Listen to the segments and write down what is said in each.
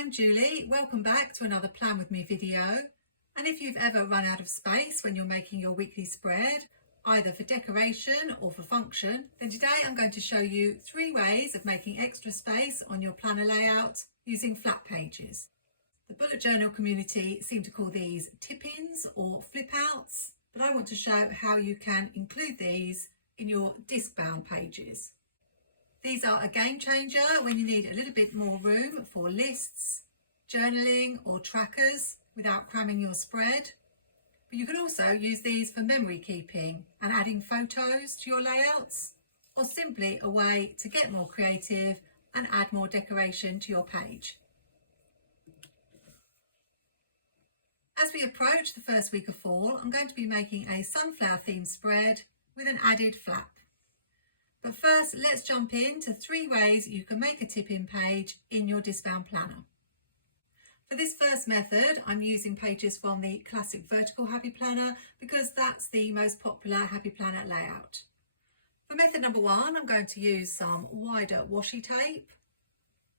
I'm Julie. Welcome back to another Plan With Me video. And if you've ever run out of space when you're making your weekly spread, either for decoration or for function, then today I'm going to show you 3 ways of making extra space on your planner layout using flat pages. The bullet journal community seem to call these tip-ins or flip-outs, but I want to show how you can include these in your Discbound pages. These are a game changer when you need a little bit more room for lists, journaling or trackers without cramming your spread. But you can also use these for memory keeping and adding photos to your layouts, or simply a way to get more creative and add more decoration to your page. As we approach the first week of fall, I'm going to be making a sunflower themed spread with an added flap. But first, let's jump into 3 ways you can make a tip-in page in your Discbound planner. For this first method, I'm using pages from the classic vertical Happy Planner because that's the most popular Happy Planner layout. For method number 1, I'm going to use some wider washi tape,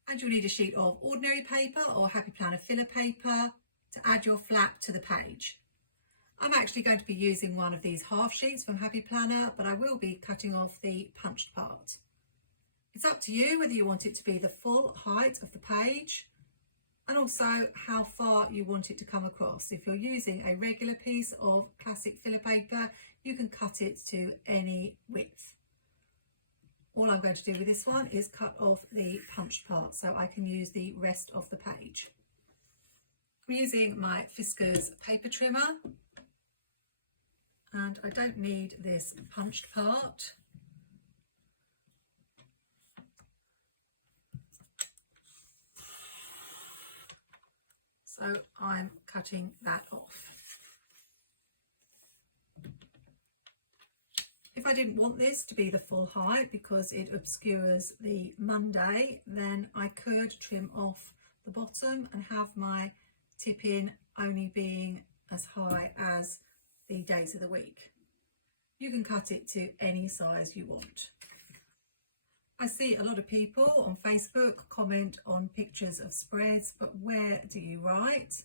and you'll need a sheet of ordinary paper or Happy Planner filler paper to add your flap to the page. I'm actually going to be using one of these half sheets from Happy Planner, but I will be cutting off the punched part. It's up to you whether you want it to be the full height of the page and also how far you want it to come across. If you're using a regular piece of classic filler paper, you can cut it to any width. All I'm going to do with this one is cut off the punched part so I can use the rest of the page. I'm using my Fiskars paper trimmer. And I don't need this punched part. So I'm cutting that off. If I didn't want this to be the full height because it obscures the Monday, then I could trim off the bottom and have my tip-in only being as high as the days of the week. You can cut it to any size you want. I see a lot of people on Facebook comment on pictures of spreads, but where do you write?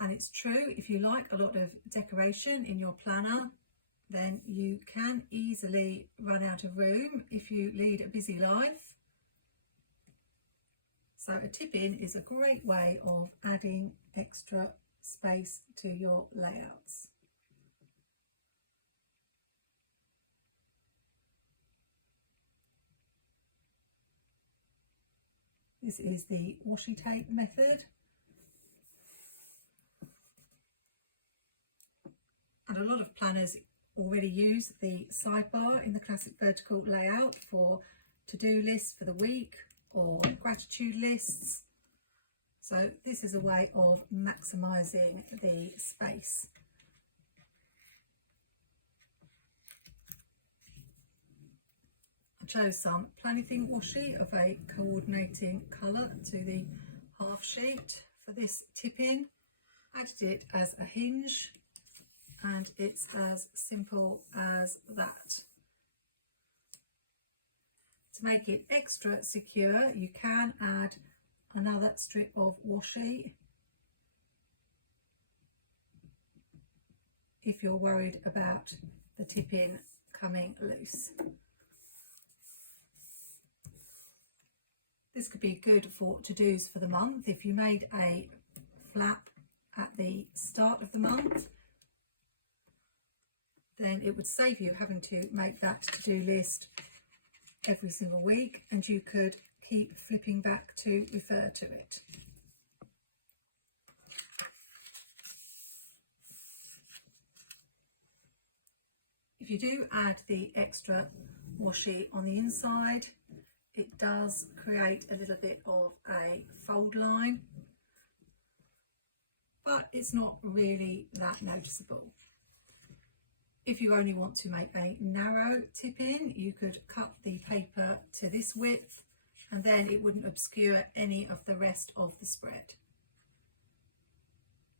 And it's true, if you like a lot of decoration in your planner, then you can easily run out of room if you lead a busy life. So a tip-in is a great way of adding extra space to your layouts. This is the washi tape method. And a lot of planners already use the sidebar in the classic vertical layout for to-do lists for the week or gratitude lists. So this is a way of maximising the space. I chose some Planning washi of a coordinating colour to the half sheet for this tip-in. Added it as a hinge and it's as simple as that. To make it extra secure, you can add another strip of washi if you're worried about the tip-in coming loose. This could be good for to-dos for the month. If you made a flap at the start of the month, then it would save you having to make that to-do list every single week, and you could keep flipping back to refer to it. If you do add the extra washi on the inside, it does create a little bit of a fold line, but it's not really that noticeable. If you only want to make a narrow tip-in, you could cut the paper to this width and then it wouldn't obscure any of the rest of the spread.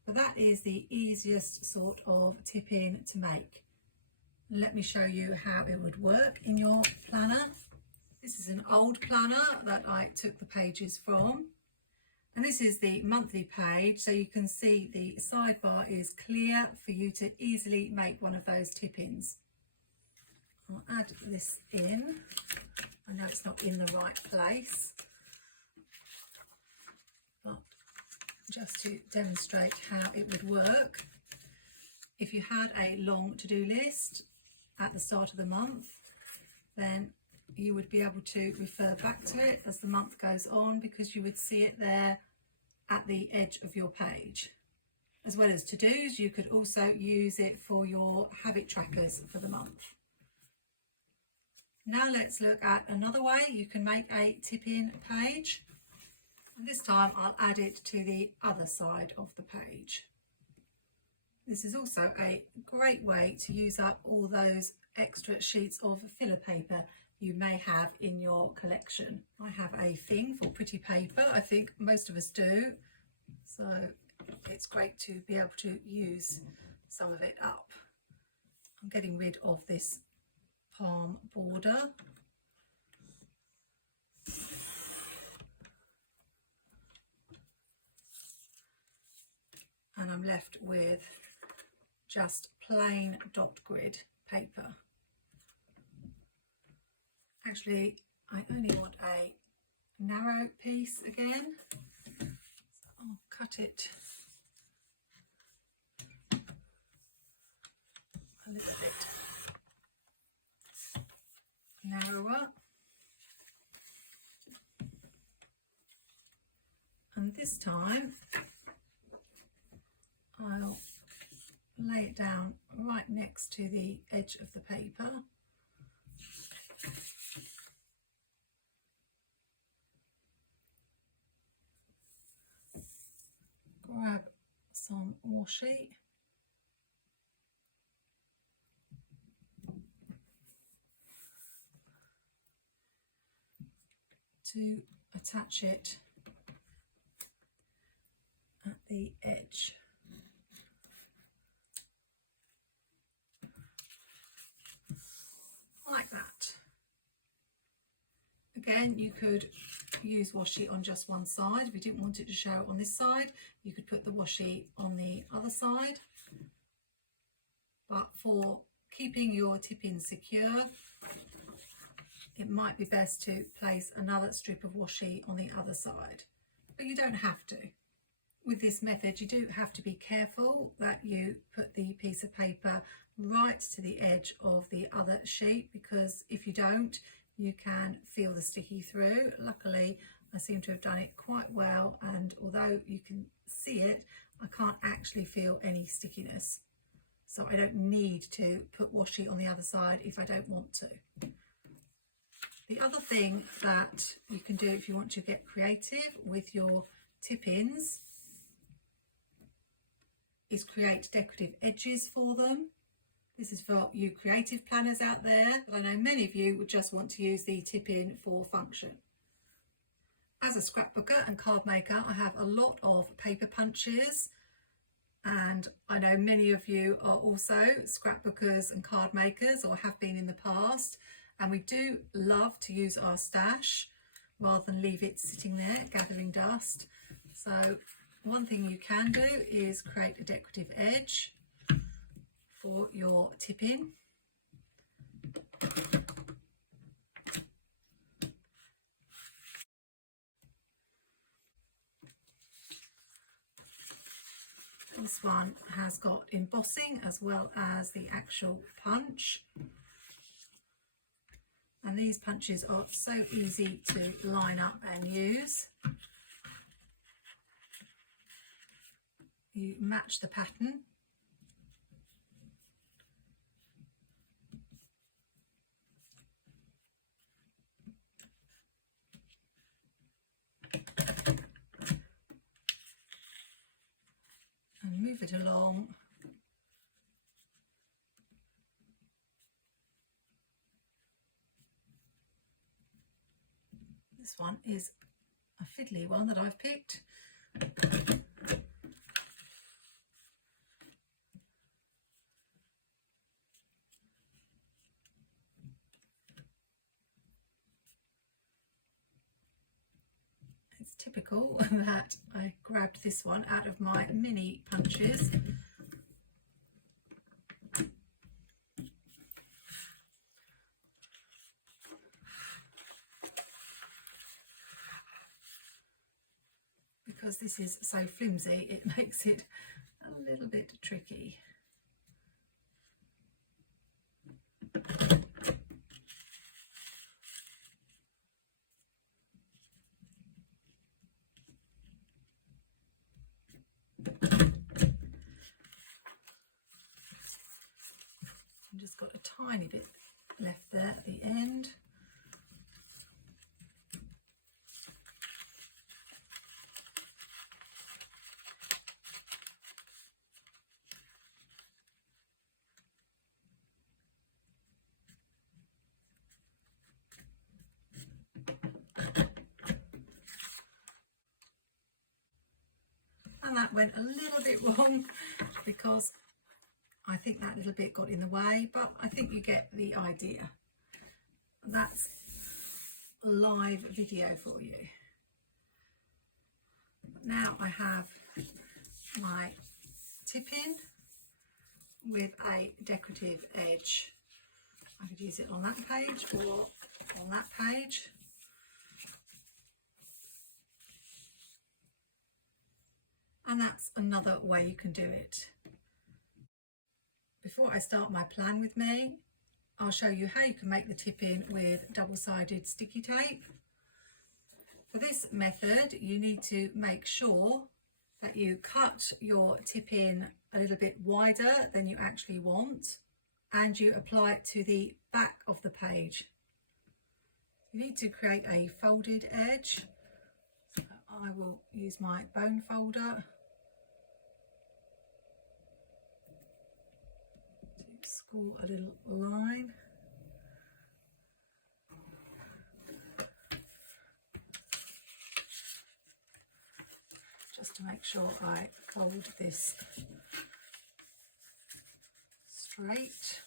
But that is the easiest sort of tip-in to make. Let me show you how it would work in your planner. This is an old planner that I took the pages from. And this is the monthly page, so you can see the sidebar is clear for you to easily make one of those tip-ins. I'll add this in. I know it's not in the right place, but just to demonstrate how it would work. If you had a long to-do list at the start of the month, then you would be able to refer back to it as the month goes on, because you would see it there at the edge of your page. As well as to-dos, you could also use it for your habit trackers for the month. Now let's look at another way you can make a tip-in page. And this time I'll add it to the other side of the page. This is also a great way to use up all those extra sheets of filler paper you may have in your collection. I have a thing for pretty paper. I think most of us do. So it's great to be able to use some of it up. I'm getting rid of this palm border. And I'm left with just plain dot grid paper. Actually, I only want a narrow piece again, so I'll cut it a little bit narrower, and this time I'll lay it down right next to the edge of the paper. Grab some washi to attach it at the edge. Like that. Again, you could use washi on just one side. If you didn't want it to show on this side, you could put the washi on the other side. But for keeping your tip-in secure, it might be best to place another strip of washi on the other side, but you don't have to. With this method, you do have to be careful that you put the piece of paper right to the edge of the other sheet, because if you don't, you can feel the sticky through. Luckily, I seem to have done it quite well, and although you can see it, I can't actually feel any stickiness. So I don't need to put washi on the other side if I don't want to. The other thing that you can do if you want to get creative with your tip-ins is create decorative edges for them. This is for you creative planners out there, but I know many of you would just want to use the tip-in for function. As a scrapbooker and card maker, I have a lot of paper punches, and I know many of you are also scrapbookers and card makers, or have been in the past, and we do love to use our stash rather than leave it sitting there gathering dust. So one thing you can do is create a decorative edge for your tip-in. This one has got embossing as well as the actual punch. And these punches are so easy to line up and use. You match the pattern. And move it along. This one is a fiddly one that I've picked. It's typical comical that I grabbed this one out of my mini punches. Because this is so flimsy, it makes it a little bit tricky. I've just got a tiny bit left there at the end. And that went a little bit wrong because I think that little bit got in the way, but I think you get the idea. That's a live video for you. Now I have my tip-in with a decorative edge. I could use it on that page or on that page. And that's another way you can do it. Before I start my plan with me, I'll show you how you can make the tip-in with double-sided sticky tape. For this method, you need to make sure that you cut your tip-in a little bit wider than you actually want, and you apply it to the back of the page. You need to create a folded edge. So I will use my bone folder to score a little line. Just to make sure I fold this straight.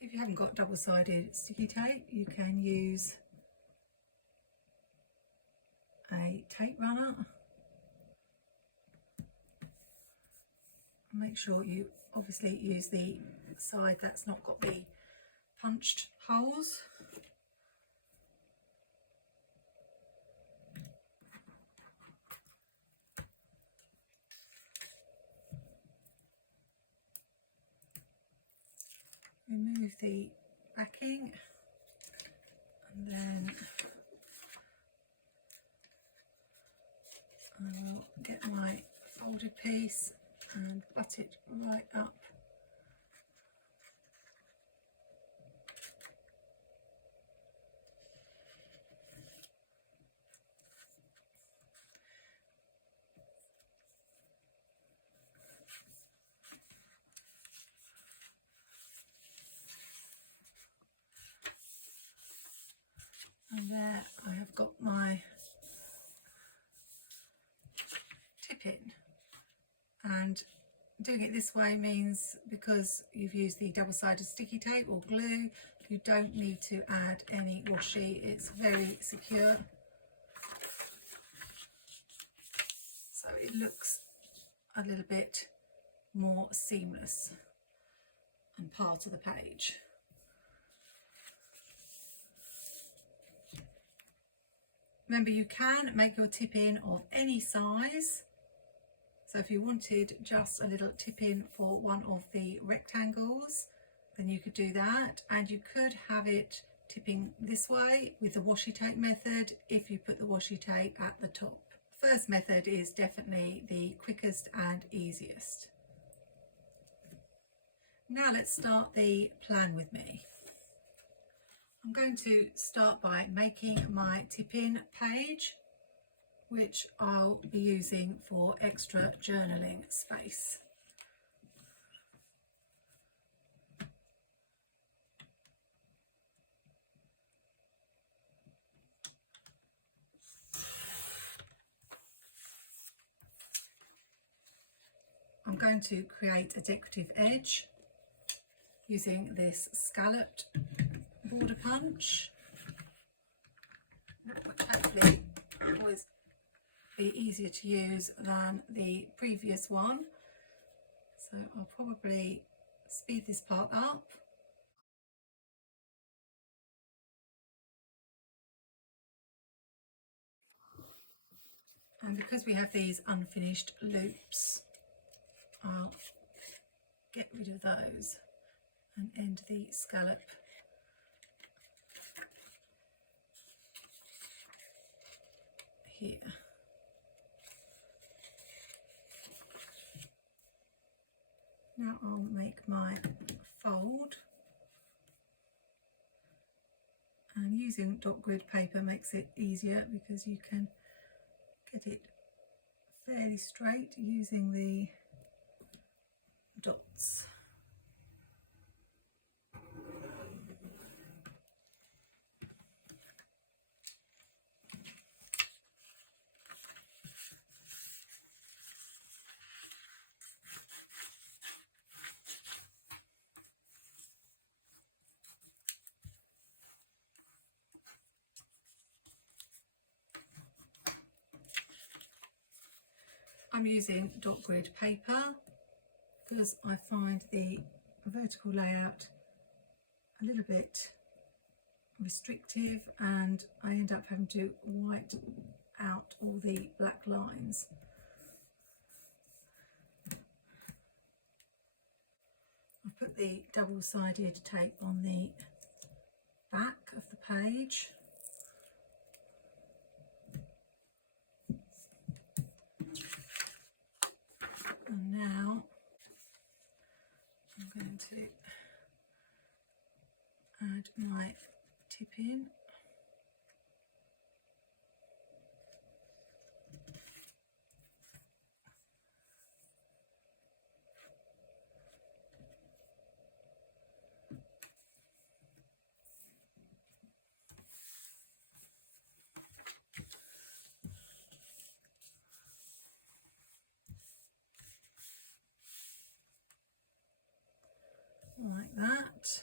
If you haven't got double-sided sticky tape, you can use a tape runner. Make sure you obviously use the side that's not got the punched holes. Remove the backing and then I'll get my folded piece and butt it right up. And there I have got my tip-in, and doing it this way means because you've used the double-sided sticky tape or glue, you don't need to add any washi. It's very secure, so it looks a little bit more seamless and part of the page. Remember, you can make your tip-in of any size. So if you wanted just a little tip-in for one of the rectangles, then you could do that. And you could have it tipping this way with the washi tape method if you put the washi tape at the top. First method is definitely the quickest and easiest. Now let's start the plan with me. I'm going to start by making my tip-in page, which I'll be using for extra journaling space. I'm going to create a decorative edge. using this scalloped border punch, which hopefully will always be easier to use than the previous one. So I'll probably speed this part up. And because we have these unfinished loops, I'll get rid of those and end the scallop here. Now I'll make my fold, and using dot grid paper makes it easier because you can get it fairly straight using the dots. I'm using dot grid paper because I find the vertical layout a little bit restrictive, and I end up having to white out all the black lines. I've put the double-sided tape on the back of the page. And now I'm going to add my tip in. Like that.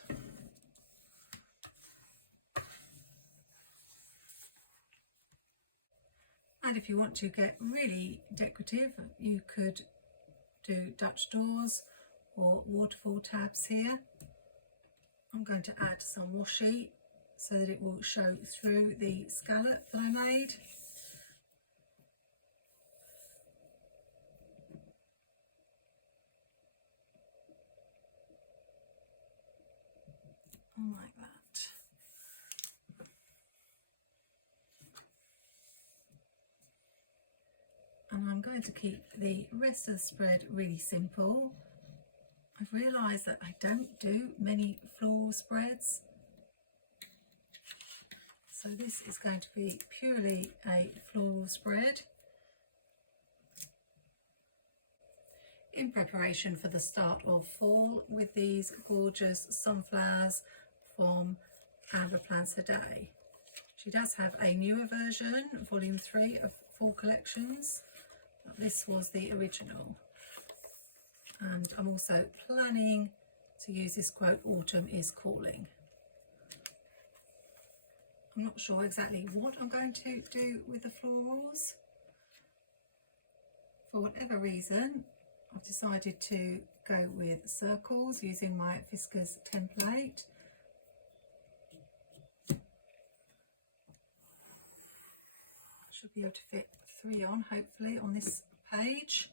And if you want to get really decorative, you could do Dutch doors or waterfall tabs here. I'm going to add some washi so that it will show through the scallop that I made. Like that. And I'm going to keep the rest of the spread really simple. I've realised that I don't do many floral spreads, so this is going to be purely a floral spread in preparation for the start of fall with these gorgeous sunflowers from Amber Plants a Day. She does have a newer version, volume 3 of Fall Collections, but this was the original. And I'm also planning to use this quote, "Autumn is calling." I'm not sure exactly what I'm going to do with the florals. For whatever reason, I've decided to go with circles using my Fiskars template. Should be able to fit 3 on, hopefully, on this page.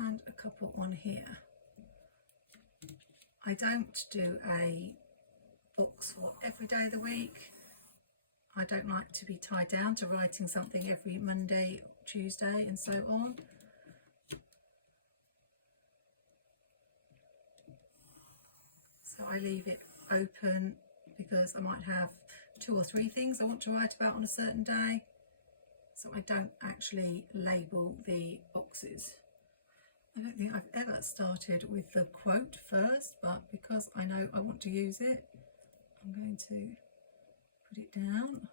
And a couple on here. I don't do a box for every day of the week. I don't like to be tied down to writing something every Monday, Tuesday and so on. So I leave it open because I might have 2 or 3 things I want to write about on a certain day, so I don't actually label the boxes. I don't think I've ever started with the quote first, but because I know I want to use it, I'm going to put it down.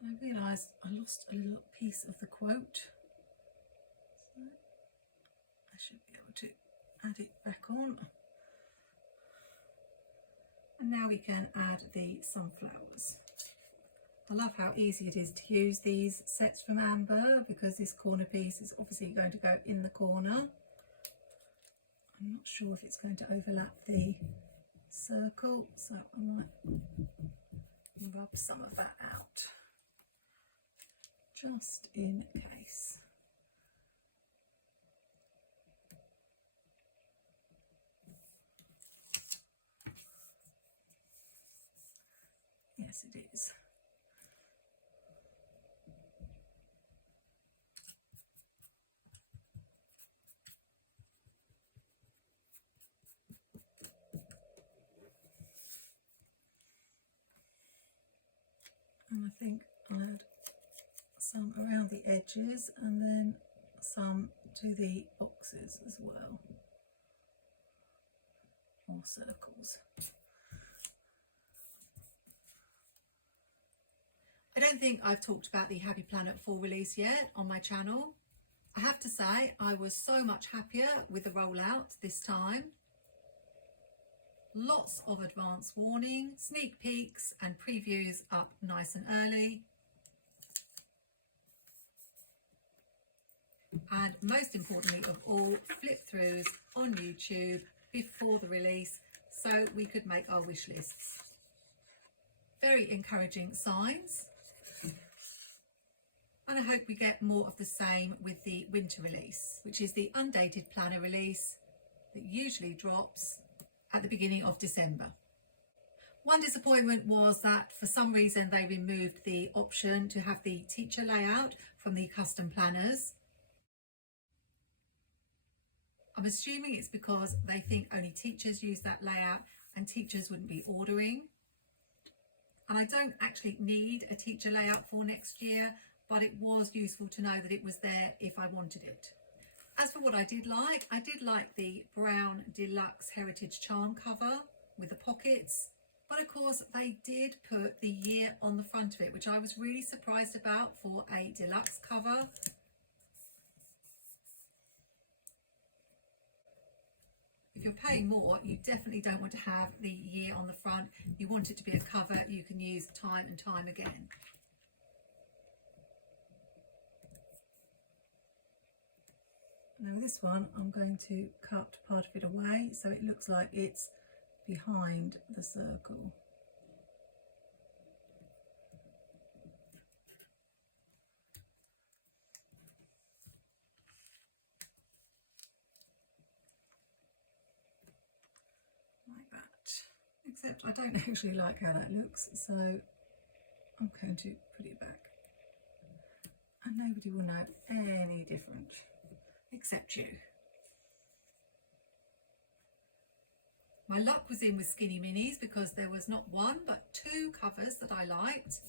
And I realised I lost a little piece of the quote, so I should be able to add it back on. And now we can add the sunflowers. I love how easy it is to use these sets from Amber, because this corner piece is obviously going to go in the corner. I'm not sure if it's going to overlap the circle, so I might rub some of that out, just in case. Yes, it is. And I think I'll add some around the edges and then some to the boxes as well, or circles. I don't think I've talked about the Happy Planet fall release yet on my channel. I have to say I was so much happier with the rollout this time. Lots of advance warning, sneak peeks and previews up nice and early. And most importantly of all, flip throughs on YouTube before the release so we could make our wish lists. Very encouraging signs. And I hope we get more of the same with the winter release, which is the undated planner release that usually drops at the beginning of December. One disappointment was that for some reason they removed the option to have the teacher layout from the custom planners. I'm assuming it's because they think only teachers use that layout and teachers wouldn't be ordering. And I don't actually need a teacher layout for next year, but it was useful to know that it was there if I wanted it. As for what I did like the brown deluxe heritage charm cover with the pockets, but of course they did put the year on the front of it, which I was really surprised about for a deluxe cover. If you're paying more, you definitely don't want to have the year on the front. You want it to be a cover you can use time and time again. Now this one, I'm going to cut part of it away so it looks like it's behind the circle. Like that. Except I don't actually like how that looks, so I'm going to put it back. And nobody will know any different. Except you. My luck was in with Skinny Minis because there was not one but 2 covers that I liked.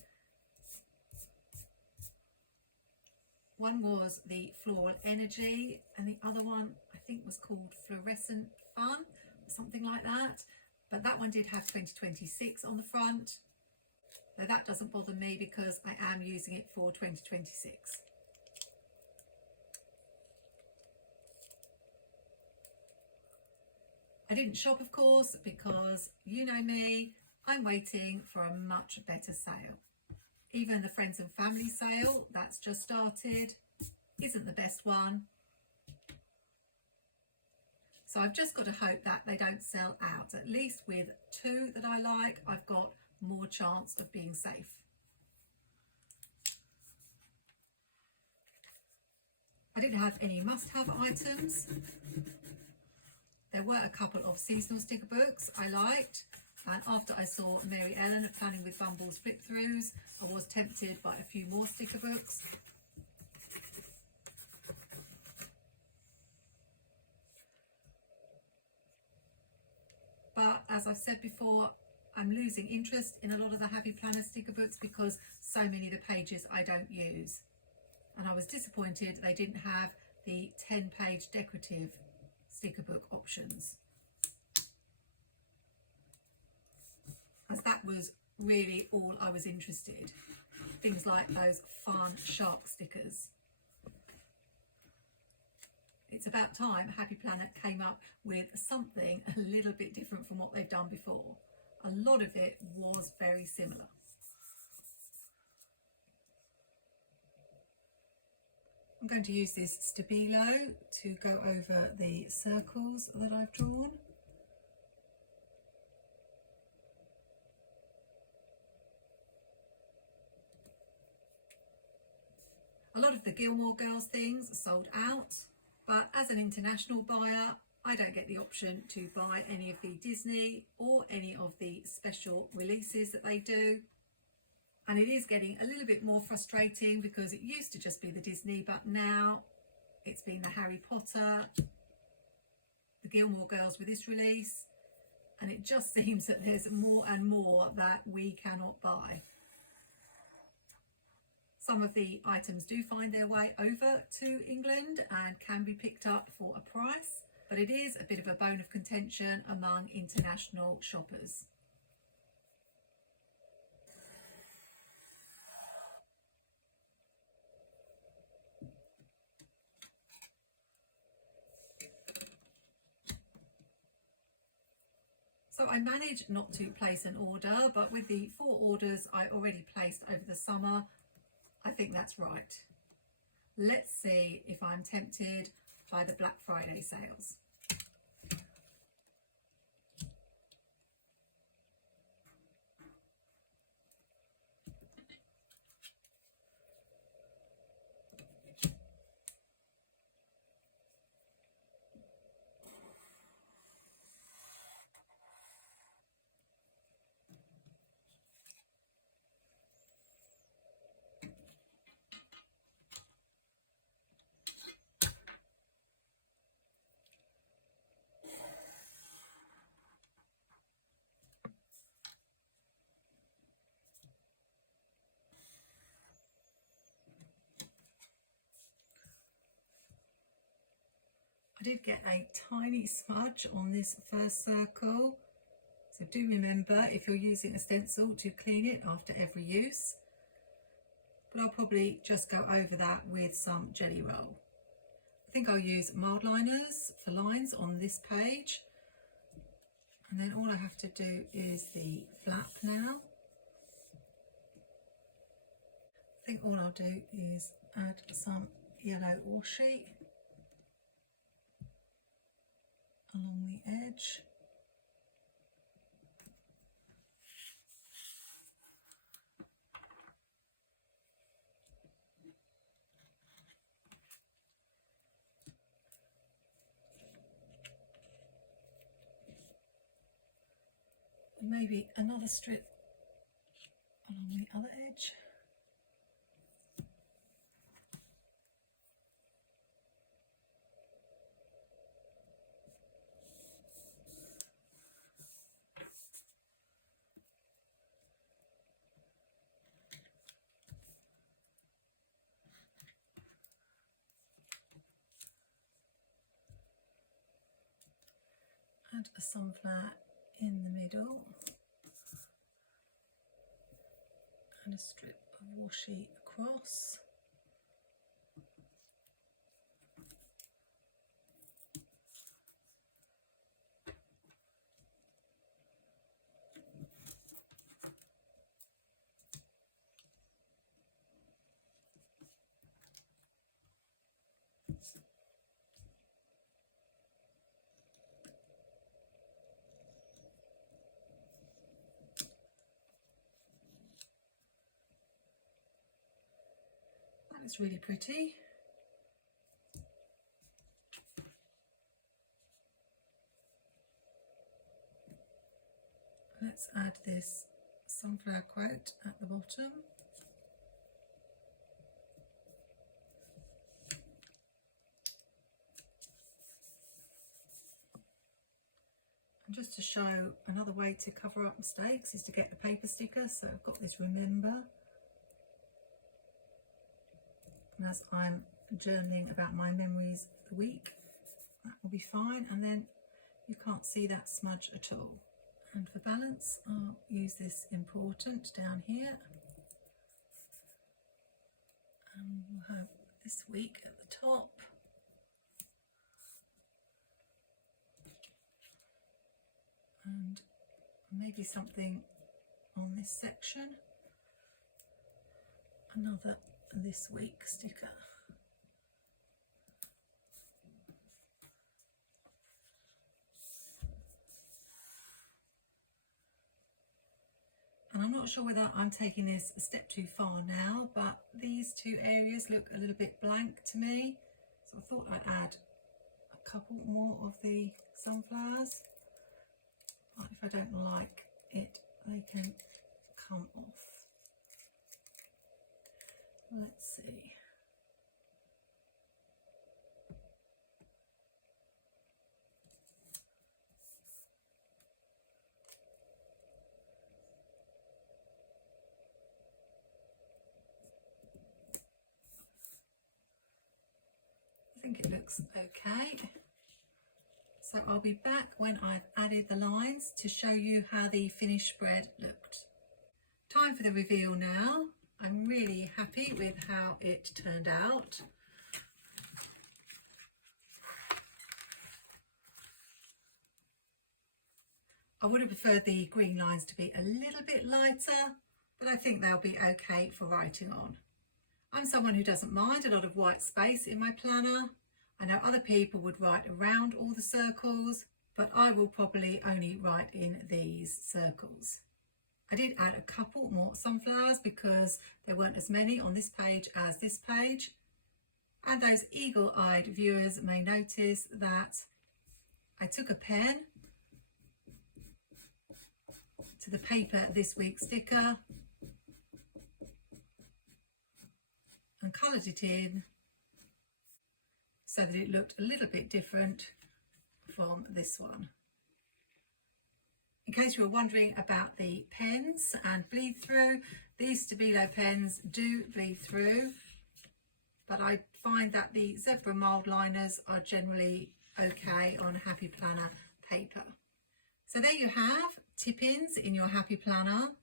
One was the Floral Energy and the other one I think was called Fluorescent Fun, something like that. But that one did have 2026 on the front. Though that doesn't bother me because I am using it for 2026. I didn't shop, of course, because you know me, I'm waiting for a much better sale. Even the Friends and Family sale that's just started isn't the best one. So I've just got to hope that they don't sell out. At least with 2 that I like, I've got more chance of being safe. I didn't have any must-have items. There were a couple of seasonal sticker books I liked, and after I saw Mary Ellen at Planning with Bumble's flip-throughs, I was tempted by a few more sticker books. as I've said before, I'm losing interest in a lot of the Happy Planner sticker books because so many of the pages I don't use. And I was disappointed they didn't have the 10-page decorative sticker book options, as that was really all I was interested. Things like those fun shark stickers. It's about time Happy Planner came up with something a little bit different from what they've done before. A lot of it was very similar. I'm going to use this Stabilo to go over the circles that I've drawn. A lot of the Gilmore Girls things are sold out, but as an international buyer, I don't get the option to buy any of the Disney or any of the special releases that they do. And it is getting a little bit more frustrating because it used to just be the Disney, but now it's been the Harry Potter, the Gilmore Girls with this release, and it just seems that there's more and more that we cannot buy. Some of the items do find their way over to England and can be picked up for a price, but it is a bit of a bone of contention among international shoppers. So I managed not to place an order, but with the 4 orders I already placed over the summer, I think that's right. Let's see if I'm tempted by the Black Friday sales. I did get a tiny smudge on this first circle, so do remember, if you're using a stencil, to clean it after every use. But I'll probably just go over that with some Jelly Roll. I think I'll use mild liners for lines on this page, and then all I have to do is the flap now. I think all I'll do is add some yellow washi along the edge. And maybe another strip along the other edge. Add a sunflower in the middle and a strip of washi across. It's really pretty. Let's add this sunflower quote at the bottom. And just to show another way to cover up mistakes is to get the paper sticker. So I've got this remember. And as I'm journaling about my memories of the week, that will be fine, and then you can't see that smudge at all. And for balance, I'll use this important down here, and we'll have this week at the top, and maybe something on this section, another this week sticker. And I'm not sure whether I'm taking this a step too far now, but these two areas look a little bit blank to me. So I thought I'd add a couple more of the sunflowers. But if I don't like it, they can come off. Let's see. I think it looks okay. So I'll be back when I've added the lines to show you how the finished spread looked. Time for the reveal now. I'm really happy with how it turned out. I would have preferred the green lines to be a little bit lighter, but I think they'll be okay for writing on. I'm someone who doesn't mind a lot of white space in my planner. I know other people would write around all the circles, but I will probably only write in these circles. I did add a couple more sunflowers because there weren't as many on this page as this page. And those eagle-eyed viewers may notice that I took a pen to the paper this week sticker and coloured it in so that it looked a little bit different from this one. In case you were wondering about the pens and bleed through, these Stabilo pens do bleed through, but I find that the zebra mild liners are generally okay on Happy Planner paper. So there you have tip-ins in your Happy Planner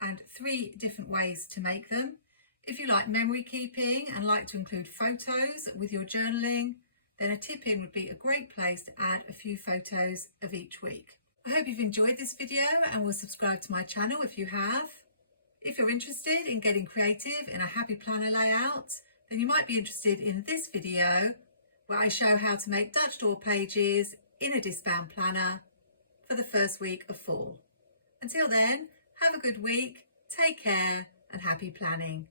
and 3 different ways to make them. If you like memory keeping and like to include photos with your journaling, then a tip-in would be a great place to add a few photos of each week. I hope you've enjoyed this video and will subscribe to my channel if you have. If you're interested in getting creative in a Happy Planner layout, then you might be interested in this video where I show how to make Dutch door pages in a Discbound planner for the first week of fall. Until then, have a good week, take care and happy planning.